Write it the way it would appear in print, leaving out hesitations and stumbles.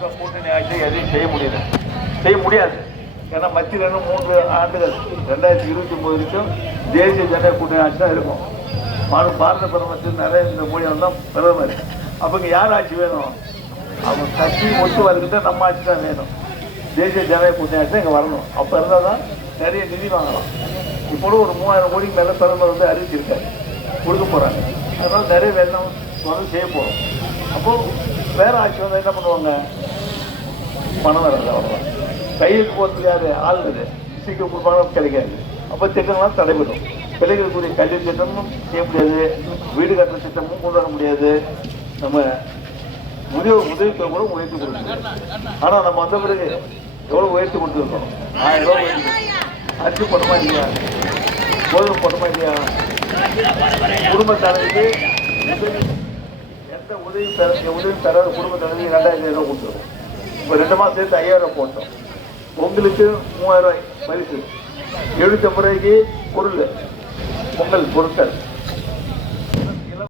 திமுக கூட்டணி ஆட்சி எதையும் செய்ய முடியாது. ஏன்னா மத்தியில் இன்னும் 3 ஆண்டுகள் 2029 வரைக்கும் தேசிய ஜனநாயக கூட்டணி ஆட்சி தான் இருக்கும். பாரத பிரதமர் நரேந்திர மோடி தான் பிரதமர். அப்போ இங்கே யார் ஆட்சி வேணும்? அவங்க கட்சி ஒத்து வருகிட்ட நம்ம ஆட்சி தான் வேணும். தேசிய ஜனநாயக கூட்டணி ஆட்சி தான் இங்கே வரணும். அப்போ இருந்தால் தான் நிறைய நிதி வாங்கலாம். இப்போது ஒரு 3000 கோடிக்கு மேலே பிரதமர் வந்து அறிவிச்சிருக்காரு, கொடுக்க போகிறாங்க. அதனால் நிறைய வேணும் வந்து செய்ய போகிறோம். அப்போது வேறு ஆட்சி வந்து என்ன பண்ணுவாங்க? பணம் வராது, அவ்வளோதான். கையில் போகிறதுக்கு யார் ஆள் இருக்குது, சீக்கிரம் கொடுப்பாங்க, கிடைக்காது. அப்போ திட்டங்கள்லாம் தடைபடும். பிள்ளைகளுக்குரிய கல்வி திட்டமும் செய்ய முடியாது, வீடு கட்டுற திட்டமும் கொண்டு வர முடியாது. நம்ம உதவி கூட உயர்த்தி கொடுத்துருக்கோம். ஆனால் நம்ம வந்த பிறகு எவ்வளோ உயர்த்தி கொடுத்துருக்கோம்? 1000 ரூபா உயர்த்தி. அரிசி போட்டோமா இல்லையா? கோதுமை போட்டோமா இல்லையா? குடும்ப தலைவிக்கு எந்த உதவி தராத குடும்ப தலைவிக்கு 2000 ரூபா கொடுத்துருக்கோம். இப்போ 2 மாதம் சேர்த்து 5000 ரூபா போட்டோம். பொங்கலுக்கு 3000 ரூபாய் பரிசு, 750 ரூபாய்க்கு பொருள் பொங்கல் பொருட்கள்.